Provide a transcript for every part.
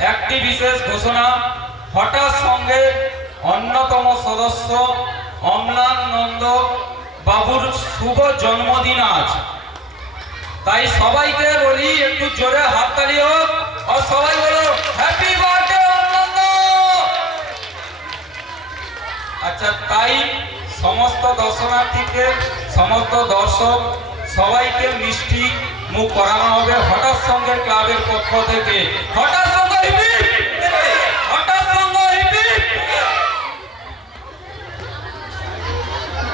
একটি বিশেষ ঘোষণা, হঠাৎ সঙ্গে অন্যতম সদস্য অম্লান নন্দ বাবুর শুভ জন্মদিন আজ। তাই সবাইকে বলি, একটু জোরে হাত হাততালি হোক, আর সবাই বলো হ্যাপি বার্থডে অম্লান আচ্ছা তাই সমস্ত দর্শনার্থীকে, সমস্ত দর্শক, সবাইকে মিষ্টি মুখ করানো হবে হঠাৎ সঙ্গে ক্লাবের পক্ষ থেকে। হঠাৎ সঙ্গে হিপিপ! হঠাৎ সঙ্গে হিপিপ!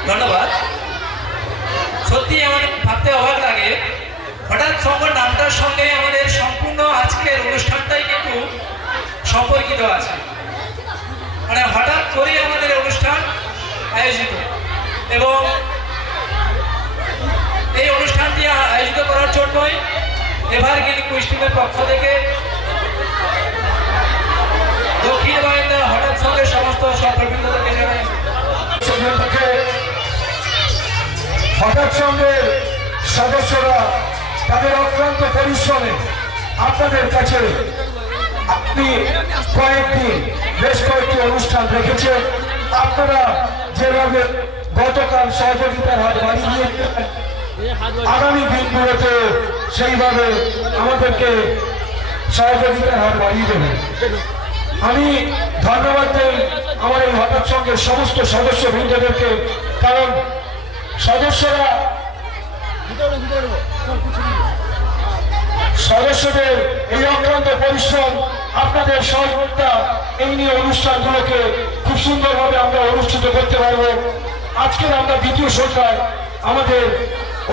ধন্যবাদ সত্যি আমাদের ভাবতে অবাক লাগে হঠাৎ নামটার সঙ্গে আমাদের সম্পূর্ণ আজকের অনুষ্ঠানটাই কিন্তু সম্পর্কিত আছে। মানে হঠাৎ করেই আমাদের অনুষ্ঠান আয়োজিত। এবং এই অনুষ্ঠানটি আয়োজিত করার জন্যই এভারগ্রিন কুইস্টিমের পক্ষ থেকে দক্ষিণ বাহিনী হঠাৎ সঙ্গে সমস্ত সফরবৃন্দদেরকে জানাই। হঠাৎ সঙ্গে সদস্যরা তাদের অক্লান্ত পরিশ্রমে আপনাদের কাছে আপনি কয়েকদিন বেশ কয়েকটি অনুষ্ঠান রেখেছেন। আপনারা যেভাবে গতকাল সহযোগিতার হাত বাড়িয়ে আগামী দিনগুলোতে সেইভাবে আমাদেরকে সহযোগিতার হাত বাড়িয়ে দেবেন আমি ধন্যবাদ দেই আমার এই হঠাৎ সঙ্গে সমস্ত সদস্য বৃন্দদেরকে কারণ সদস্যরা সদস্যদের এই অক্লান্ত পরিশ্রম আপনাদের সহযোগিতা এই নিয়ে অনুষ্ঠানগুলোকে খুব সুন্দরভাবে আমরা অনুষ্ঠিত করতে পারব। আজকের আমরা দ্বিতীয় সরকার আমাদের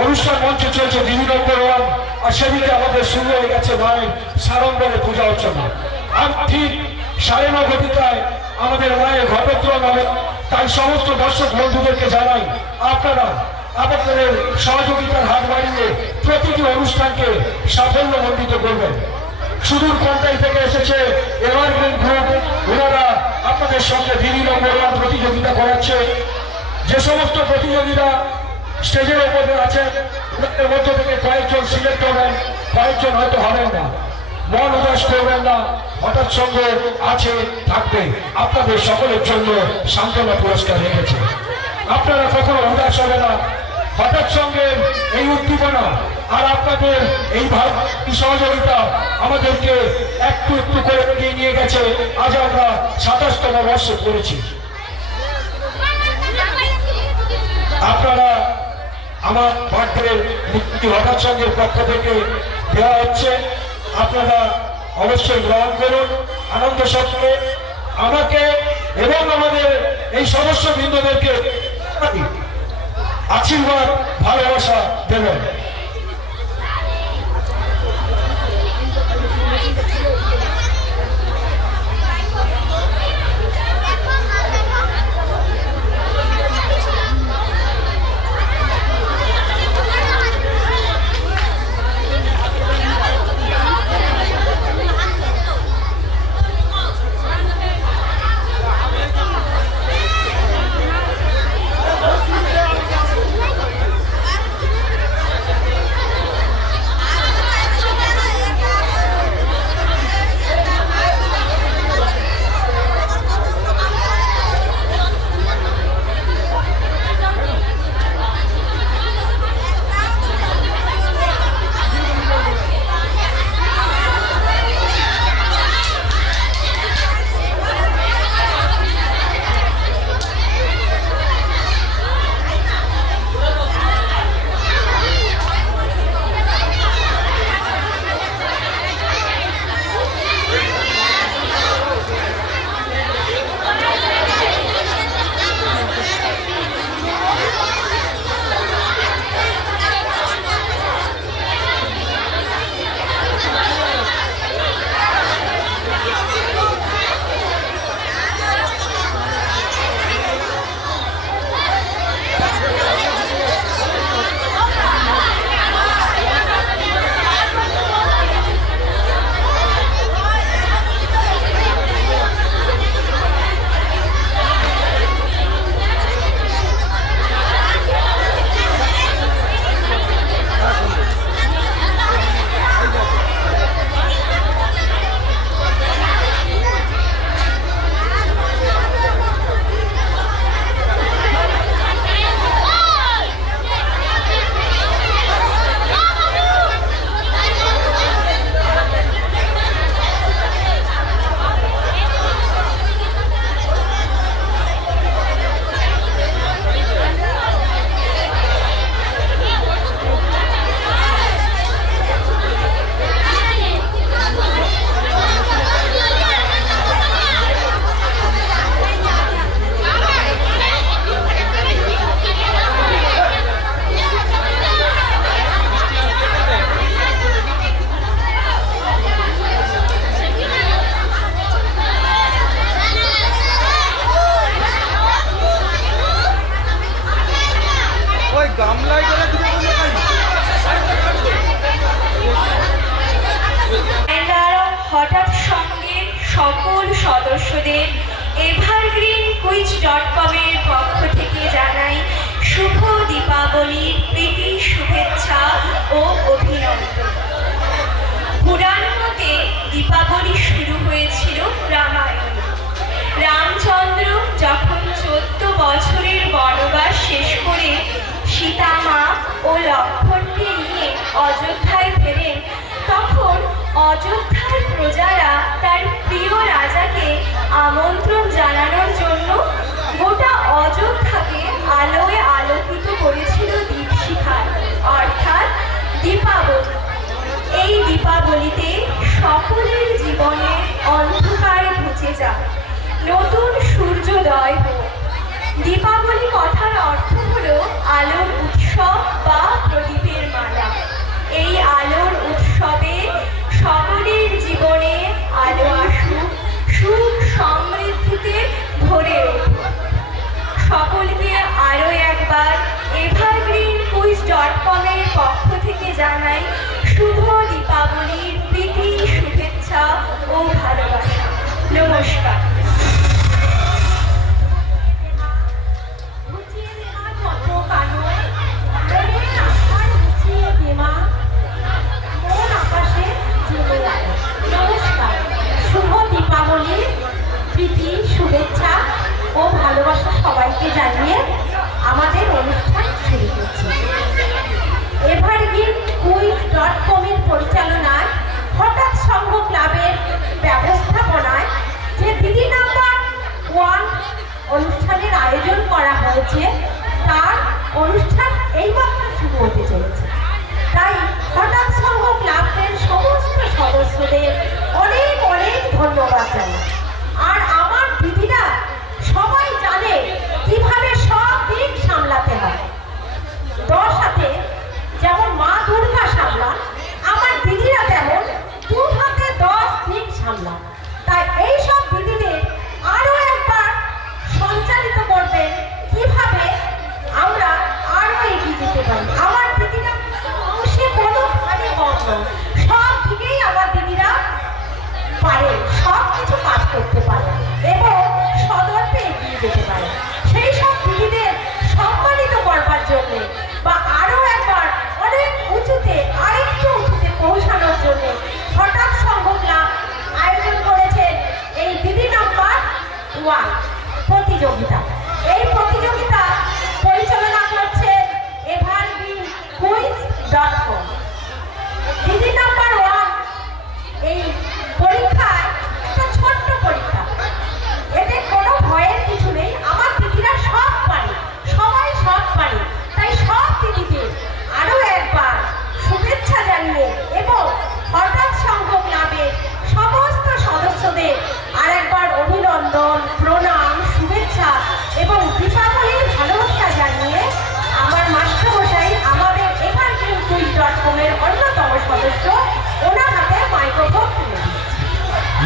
অনুষ্ঠান মঞ্চে চলছে দিদি নম্বর ওয়ান আর সেদিকে আমাদের শুরু হয়ে গেছে মায়ের সারম্বরে পূজা অর্চনা। আর ঠিক সাড়ে ন ঘটিকায় আমাদের মায়ের ঘটোত্তরণ হবে। তাই সমস্ত দর্শক বন্ধুদেরকে জানাই, আপনারা আপনাদের সহযোগিতার হাত বাড়িয়ে প্রতিটি অনুষ্ঠানকে সাফল্যমণ্ডিত করবেন সুদূর কোনটাই থেকে এসেছে এভারগ্রিন গ্রুপ। ওনারা আপনাদের সঙ্গে নম্বর ওয়ান প্রতিযোগিতা করাচ্ছে। যে সমস্ত প্রতিযোগীরা স্টেজের ওপরে আছেন ওনাদের মধ্য থেকে কয়েকজন সিলেক্ট হবেন, কয়েকজন হয়তো হবেন না। মন উদাস করবেন না, হঠাৎ সঙ্গে আছে, থাকবে। আপনাদের সকলের জন্য সান্ত্বনা পুরস্কার রেখেছে। আপনারা কখনো উদাস হবে না হঠাৎ সঙ্গে এই উদ্দীপনা আর আপনাদের এই সহযোগিতা আমাদেরকে একটু একটু করে এগিয়ে নিয়ে গেছে। আজ আমরা সাতাশতম বর্ষে করেছি আপনারা আমার বার্থডে মুক্তি হঠাৎ সঙ্গের পক্ষ থেকে দেওয়া হচ্ছে। আপনারা অবশ্যই গ্রহণ করুন আনন্দ সত্ত্বে আমাকে এবং আমাদের এই সদস্য বৃন্দদেরকে আশীর্বাদ ভালোবাসা দেবেন। গামলায় করে দিতে হঠাৎ সঙ্গে সকল সদস্যদের এভারগ্রিন কুইজ ডট কমের পক্ষ থেকে জানাই শুভ দীপাবলির প্রীতি, শুভেচ্ছা ও অভিনন্দন। পুরাণ দীপাবলি শুরু হয়েছিল রামায়ণ। রামচন্দ্র যখন চোদ্দ বছর সীতামা ও লক্ষ্মণকে নিয়ে অযোধ্যায় ফেরেন তখন অযোধ্যার প্রজারা তার প্রিয় রাজাকে আমন্ত্রণ জানানোর জন্য গোটা অযোধ্যাকে আলোয় আলোকিত করেছিল দীপশিখায় অর্থাৎ দীপাবলি। এই দীপাবলিতে সকলের জীবনে অন্ধকার ঘুচে যায়, নতুন সূর্যোদয় হোক। দীপাবলি কথার অর্থ হলো নমস্কার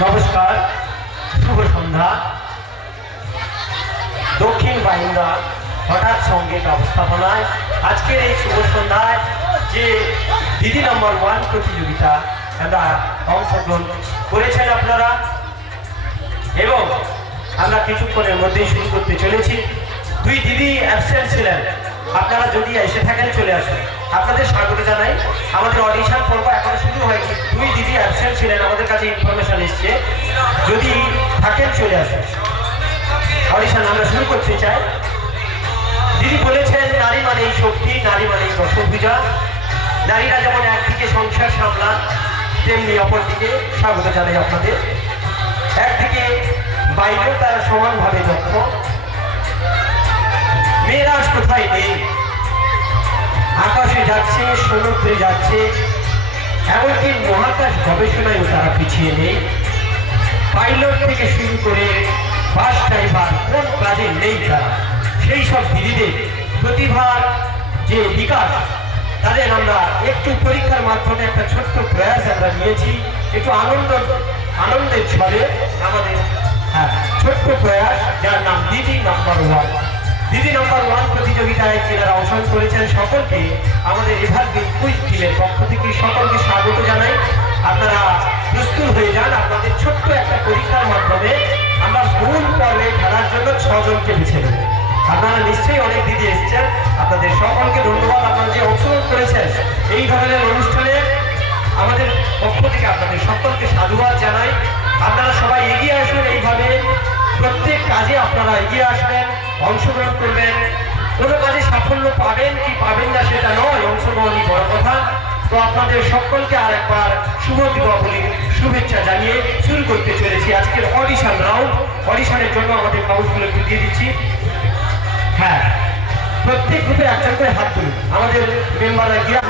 নমস্কার, শুভ সন্ধ্যা। দক্ষিণ বাহিন্দা হঠাৎ সঙ্গে ব্যবস্থাপনায় আজকের এই শুভ সন্ধ্যায় যে দিদি নম্বর ওয়ান প্রতিযোগিতা আমরা অংশগ্রহণ করেছেন আপনারা। এবং আমরা কিছুক্ষণের মধ্যেই শুরু করতে চলেছি। দুই দিদি অ্যাবসেন্ট ছিলেন। আপনারা যদি এসে থাকেন, চলে আসুন। আপনাদের স্বাগত জানাই। আমাদের অডিশন পর্ব এখনও শুরু হয়েছে দুই দিদি অ্যাবসেন্ট ছিলেন, আমাদের কাছে ইনফরমেশন এসছে। যদি থাকেন, চলে আসুন। অডিশন আমরা শুরু করতে চাই। দিদি বলেছেন, নারী মানেই শক্তি, নারী মানেই দশভূজা নারীরা যেমন একদিকে সংসার সামলান, তেমনি অপরদিকে স্বাগত জানাই আপনাদের। একদিকে বাইরেও তারা সমানভাবে দক্ষ। মেয়েরা আজ কোথায় নেই? আকাশে যাচ্ছে, সমুদ্রে যাচ্ছে, এমনকি মহাকাশ গবেষণায়ও তারা পিছিয়ে নেই। পাইলট থেকে শুরু করে বাস ড্রাইভার, কোন কাজে নেই তারা। সেই সব দিদিদের প্রতিভার যে বিকাশ, তাদের আমরা একটু পরীক্ষার মাধ্যমে একটা ছোট্ট প্রয়াস আমরা নিয়েছি। একটু আনন্দ, আনন্দের ছলে আমাদের হ্যাঁ ছোট্ট প্রয়াস, যার নাম দিদি নাম্বার ওয়ান দিদি নম্বর ওয়ান প্রতিযোগিতায় যারা অংশগ্রহণ করেছেন সকলকে, আমাদের এভারগ্রিন কুইজ টিমের পক্ষ থেকে সকলকে স্বাগত জানাই। আপনারা প্রস্তুত হয়ে যান, আপনাদের ছোট্ট একটা পরীক্ষার মাধ্যমে আমরা মূল পর্বে খেলার জন্য ছজনকে বেছে নেব। আপনারা নিশ্চয়ই অনেক দিদি এসেছেন, আপনাদের সকলকে ধন্যবাদ, আপনারা যে অংশগ্রহণ করেছেন এই ধরনের অনুষ্ঠানে আমাদের পক্ষ থেকে আপনাদের সকলকে সাধুবাদ জানাই। আপনারা সবাই এগিয়ে আসবেন এইভাবে প্রত্যেক কাজে আপনারা এগিয়ে আসবেন, অংশগ্রহণ সাফল্য পাবেন কি পাবেন না সেটা নয়, অংশগ্রহণই বড় কথা। তো আপনাদের সকলকে আরেকবার শুভ দীপাবলির শুভেচ্ছা জানিয়ে শুরু করতে চলেছি আজকের অডিশন রাউন্ড। অডিশনের জন্য আমাদের কাগজগুলো একটু দিয়ে দিচ্ছি। হ্যাঁ প্রত্যেক গ্রুপে একজন করে হাত তুলুন। আমাদের মেম্বাররা গিয়ে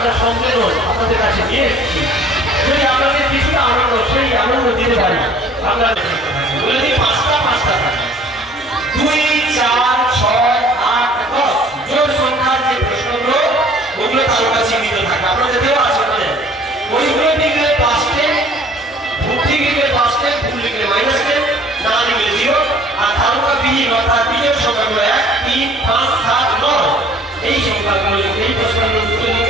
আমরা সম্মেলন আপনাদের কাছে নিয়ে এসেছি। যদি আপনাদের কিছুটা আনন্দ, সেই আনন্দ দিতে পারি। আমরা পাঁচটা পাঁচটা থাকে। দুই, চার, ছয়, আট সংখ্যার যে প্রশ্নগুলো, ওগুলো থাকে। পাঁচটে ভুল আর এক, তিন, পাঁচ, সাত এই সংখ্যাগুলো এই প্রশ্নগুলো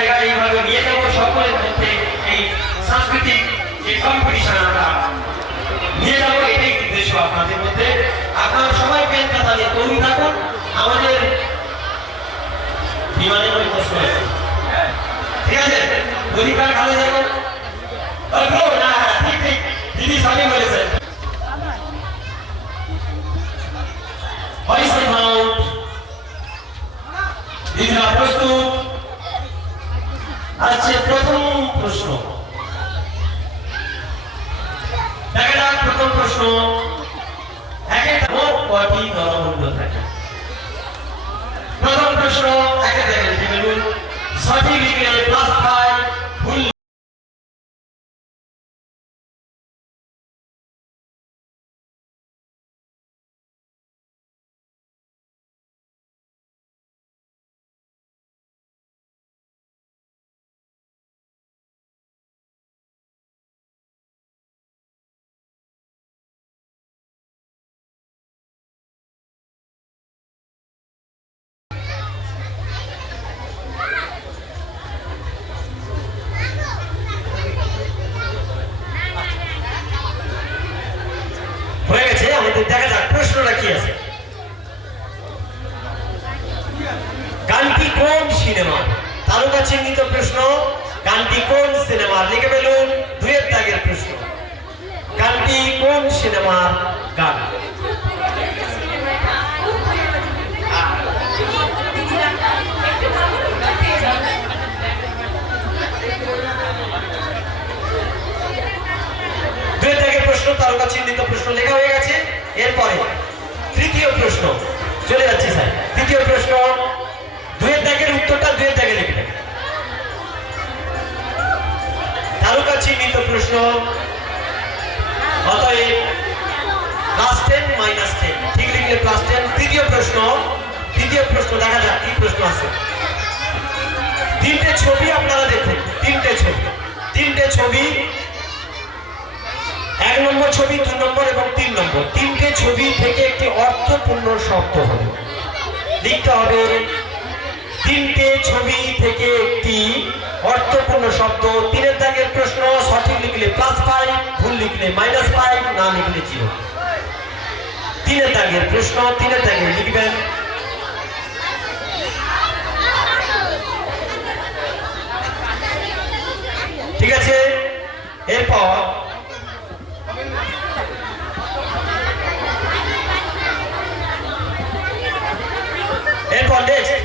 জায়গায় এইভাবে নিয়ে যাব সকলের মধ্যে এই সাংস্কৃতিক যে কম্পিটিশন আমরা নিয়ে যাব, এটাই উদ্দেশ্য আপনাদের মধ্যে। আপনারা সবাই পেন খাতা নিয়ে তৈরি থাকুন। আমাদের বিমানের ওই প্রশ্ন আছে। ঠিক আছে? অধিকার খালে যাবেন দিদি সবই বলেছেন. দিদিরা প্রস্তুত। আজকে প্রথম প্রশ্ন। দেখা যাক, প্রথম প্রশ্ন। কয়টি দলমূল্য থাকে? প্রথম প্রশ্ন, একে সঠিক লিখলে প্লাস ফাইভ সিনেমার গান প্রশ্ন, তারকা চিহ্নিত প্রশ্ন লেখা হয়ে গেছে। এরপরে তৃতীয় প্রশ্ন চলে যাচ্ছি তৃতীয় প্রশ্ন, দুয়ের দাগের উত্তরটা দুয়ের দাগে লিখবেন। তারকা চিহ্নিত প্রশ্ন প্লাস টেন মাইনাস টেন ঠিক লিখলে প্লাস টেন তৃতীয় প্রশ্ন। তৃতীয় প্রশ্ন, দেখা যাক, কি প্রশ্ন আছে। তিনটে ছবি আপনারা দেখুন, তিনটে ছবি। তিনটে ছবি, এক নম্বর ছবি, দু নম্বর এবং তিন নম্বর। তিনটে ছবি থেকে একটি অর্থপূর্ণ শব্দ হবে। লিখতে হবে, তিনটে ছবি থেকে একটি অর্থপূর্ণ শব্দ। তিনের দাগের প্রশ্ন, সঠিক লিখলে প্লাস ফাইভ ভুল লিখলে মাইনাস ফাইভ না লিখলে জিরো তিনে থাকে প্রশ্ন তিনে থাকে লিখবেন। ঠিক আছে? এরপর এরপর নেক্সট